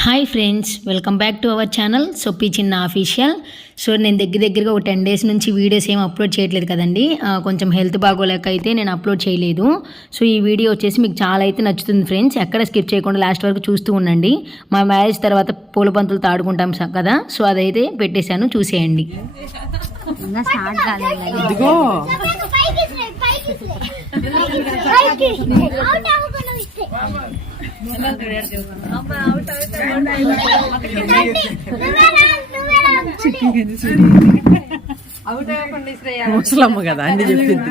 Hi friends welcome back to our channel సొప్పి చిన్న official so నేను దగ్గర దగ్గరగా ఒక టెన్ డేస్ నుంచి వీడియోస్ ఏం అప్లోడ్ చేయట్లేదు కదండి. కొంచెం హెల్త్ బాగోలేక అయితే నేను అప్లోడ్ చేయలేదు. సో ఈ వీడియో వచ్చేసి మీకు చాలా అయితే నచ్చుతుంది ఫ్రెండ్స్ ఎక్కడ స్కిప్ చేయకుండా లాస్ట్ వరకు చూస్తూ ఉండండి. మా మ్యారేజ్ తర్వాత పూల బంతులతో ఆడుకుంటాం స- కదా? సో అదైతే పెట్టేశాను చూసేయండి. ఇంకా స్టార్ట్ ముసలమ్మ కదా అన్ని చెప్పింది.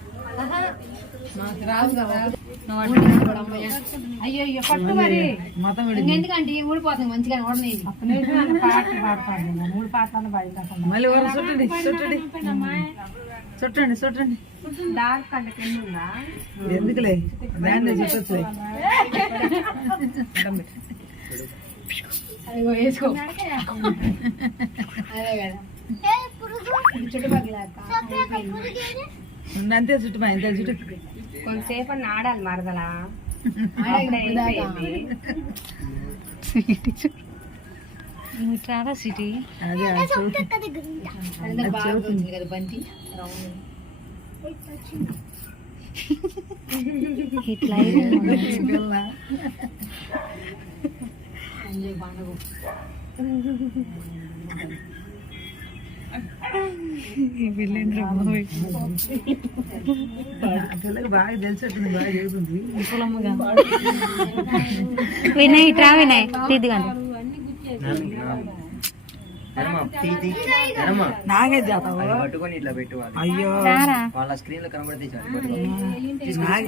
అయ్యో అయ్యో పట్టు మరి. ఎందుకంటే ఊడిపోతుంది మంచిగా ఓడనేది మూడు పాటలు పాడి మళ్ళీ ఎవరు చుట్టండి? చుట్టండి. చుట్టండి చుట్టండి. డార్క్ కంటే కింద ఉందా? ఎందుకులే? దాన్ని చుట్టచ్చులే అదిగో వేసుకో. అదే కదా. చుట్టుపక్కల అంతే చుట్టు మా ఇంత చుట్టు కొంతసేపు అన్న ఆడాలి మరదలా. చాలా సిటీ? ఇట్లా పిల్లకి వినయ్ ఇట్రా వినయ్. తీద్దిగాను నాగే పట్టుకొని ఇట్లా పెట్టు వాళ్ళు అయ్యో వాళ్ళ స్క్రీన్లో కనబడితే చాలు పట్టుకో. నాకు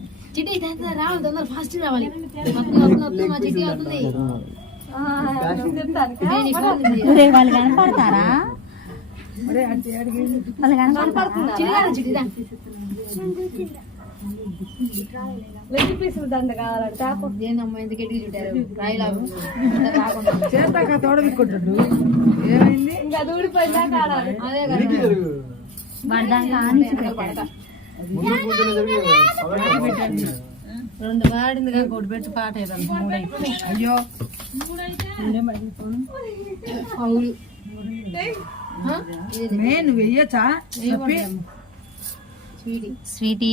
చిటి రావాలి. తొందర ఫాస్ట్ రావాలి మా చిటి అవుతుంది వాళ్ళు కనపడతారా? వాళ్ళు కనపడతారా చిటిదా ఏందమ్మా ఎందుకు ఎడిగి చుట్టారు? రాయిలాగు రాకుండా చేస్తాక తోడవిక్కుంటాడు ఏమైంది? అదే కదా. రెండు పాడింది కొట్టు పెట్టి పాట అయ్యో అవును నేను వెయ్యొచ్చా స్వీటీ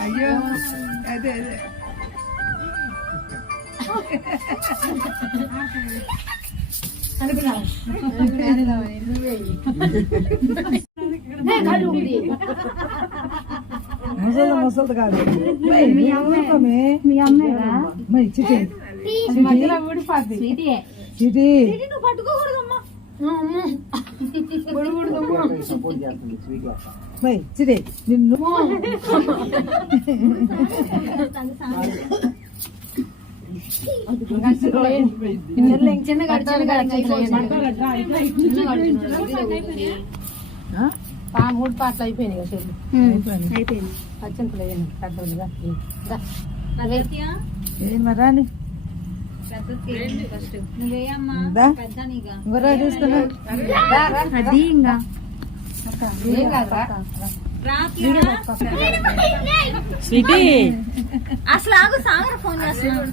అయ్యో అదే అదే. ముసలి ముసలి కాదు మీ అమ్మే మీ అమ్మాయిరా మరి చిటి మధ్యలో ఊడిపోద్ది స్వీటీ చిటి నువ్వు పట్టుకోకూడదమ్మా సపోర్ట్ చేస్తుంది స్వీట్ మరి చిటి నిన్ను చిన్న గడి చిన్న గడి పా మూడు పాటలు అయిపోయినాయి కదా అయిపోయింది పచ్చంతలు వేయండి పెద్దలుగా తీసుకున్నా అది ఇంకా అసలు ఆగు సాగర ఫోన్ చేస్తున్నాడు.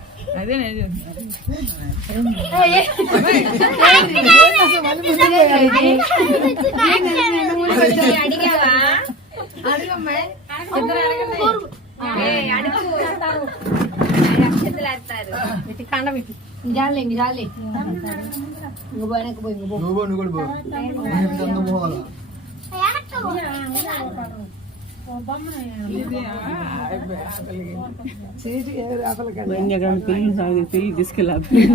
అదే నేను పో. నువ్వు నువ్వు కూడా పో పోవాలా చేసి అసలు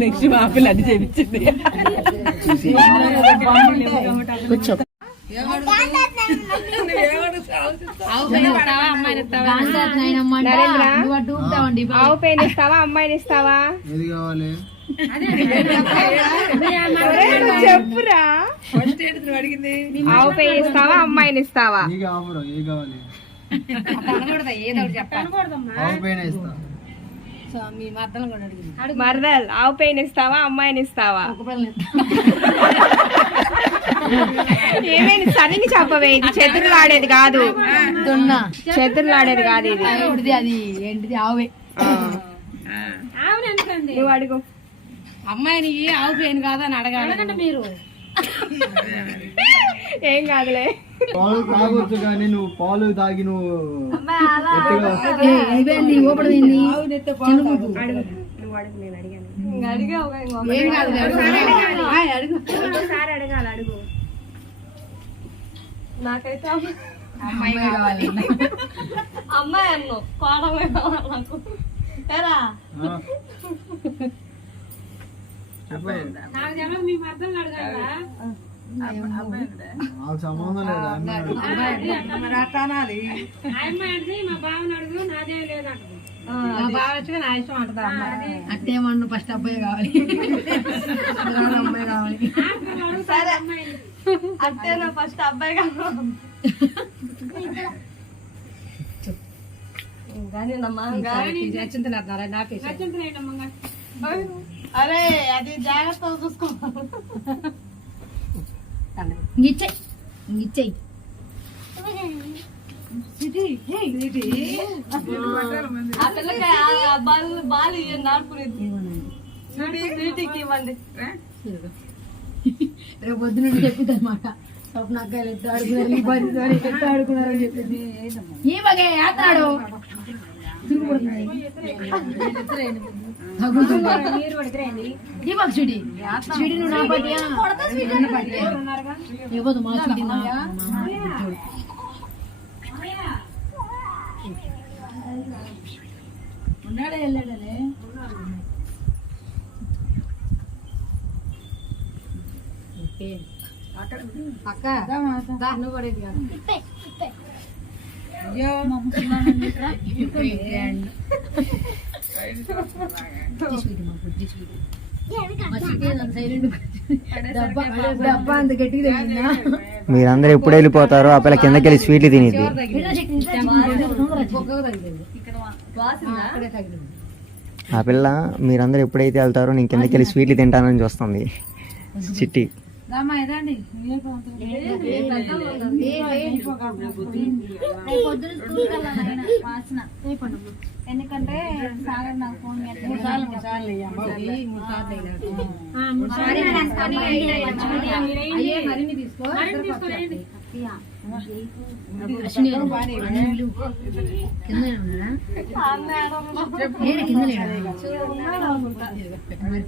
నెక్స్ట్ మా పిల్ల అన్ని చేయించింది కూర్చో ఆవు పెయిన్ ఇస్తావా? అమ్మాయిని ఇస్తావా? ఏది కావాలి? చెప్పురా. ఆవు ఇస్తావా అమ్మాయిని ఇస్తావా? కావాలి మరదల్ ఆవు పెయిన్ ఇస్తావా అమ్మాయిని ఇస్తావా? ఏమైంది? సరిని చెప్పవే ఇది చేతులు ఆడేది కాదు. చేతులు ఆడేది కాదు ఇది. అది ఏంటిది? ఆవే. నువ్వు అడుగు. అమ్మాయిని ఆవు పెయిన్ కాదని అడగాలి. మీరు. ఏం కాదులే. పాలు తాగొచ్చు కానీ నువ్వు పాలు తాగి నువ్వు గట్టిగా ఏ, అయిపోయింది ఊపడమైంది ఆవు నెత్తే పాలు తాగు. నువ్వు అడుగు నేను అడిగాను. ఏం కాదు అడుగు. ఆయ్, అడుగు. ఒకసారి అడగాలి. అడుగు. నాకైతే అమ్మాయి కావాలి. అమ్మాయి అన్ను. కోడమే కావాలి నాకు. సంబంధం లేదా? అమ్మాయి మరి అట్లా అనాలి. మా బావ వచ్చి నా ఇష్టం అంటదా అమ్మాయి అట్టేమన్ను ఫస్ట్ అబ్బాయి కావాలి. అమ్మాయి కావాలి. సరే. అంటే నా ఫస్ట్ అబ్బాయి కావాలి. నచ్చింది నాకే అరే అది జాగ్రత్తగా చూసుకో ఇంగిచ్చేయి ఇంగిచ్చేయి ఆ పిల్లకి ఆ బాలు బాలు నాడుకునేది ఇవ్వండి రేపు పొద్దున చెప్పింది అనమాట స్వప్న అక్కలు ఎట్లా ఆడుకున్నారు ఈ పరిస్థితి ఎట్లా ఆడుకున్నారు అని చెప్పింది ఈ బగే ఆతాడు దీపక్ ఇవ్వదు మా చూడు. ఉన్నాడే వెళ్ళాడలే అక్క నువ్వు కూడా ఇది కాదు. అయ్యో మా మీరందరూ ఎప్పుడు వెళ్ళిపోతారో ఆ పిల్ల కిందకి వెళ్ళి స్వీట్లు తినేది ఆ పిల్ల మీరందరూ ఎప్పుడైతే వెళ్తారో నేను కిందకి వెళ్ళి స్వీట్లు తింటానని చూస్తుంది. చిట్టి. రామా ఎదండి ఎందుకంటే నాకు ఫోన్ కింద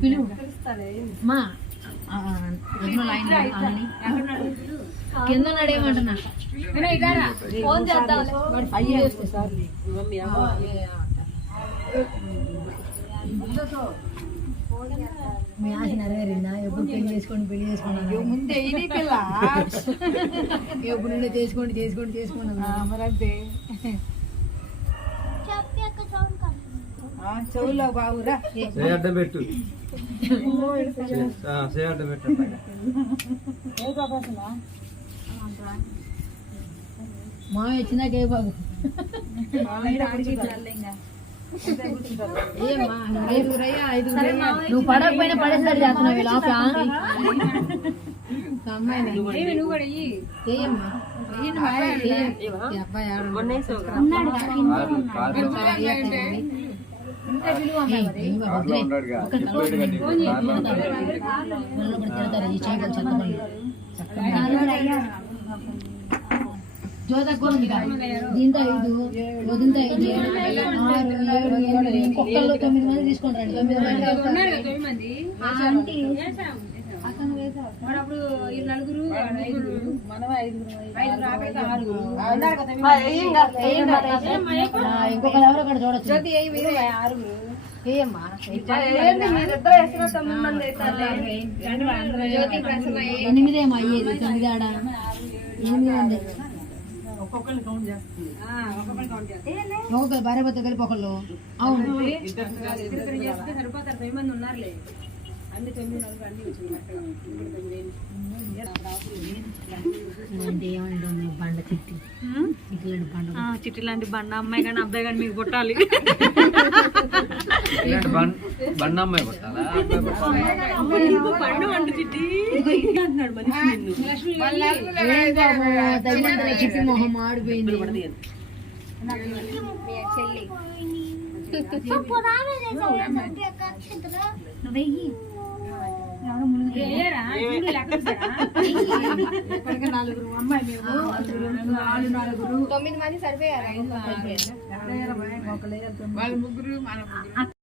పిలువు. మా. కింద ఫోన్ చేద్దాం. మీ ఆశ నెరవేరిందా? ఎప్పుడు పెళ్ళి చేసుకోండి పెళ్ళి చేసుకోండి ముందే ఇది పిల్ల. ఎప్పుడు చేసుకోండి చేసుకోండి చేసుకోండి మరంతే. చెవుల్లో చేయి అడ్డం పెట్టు అడ్డం మా వచ్చినాక ఏ ఐదుగురయ్యా. నువ్వు పడకపోయినా పడేసాడు చేస్తున్నావు లోపల అబ్బాయి దీంతో ఐదు వదింతో ఐదు ఆరు ఏడు ఎనిమిది ఇంకొకళ్ళు తొమ్మిది మంది తీసుకుంటారండి. తొమ్మిది మంది. ఆ, ఇంకొకరు ఎవరో చూడొచ్చు అవుతారులే. ఎనిమిదేమో అయ్యేది తొమ్మిది ఆడ ఎనిమిది మంది ఒక్కొక్కరు భార్య భర్త కలిపి ఒకళ్ళు అవును చిట్టి చిట్టి లాంటి బండ అమ్మాయి కానీ అబ్బాయి కానీ మీకు పుట్టాలి. బండ అమ్మాయి కొట్టాలా అబ్బాయి కొట్టాలా? ఏం తొమ్మిది మంది సరిపోయారు? వాళ్ళ ముగ్గురు మన ముగ్గురు.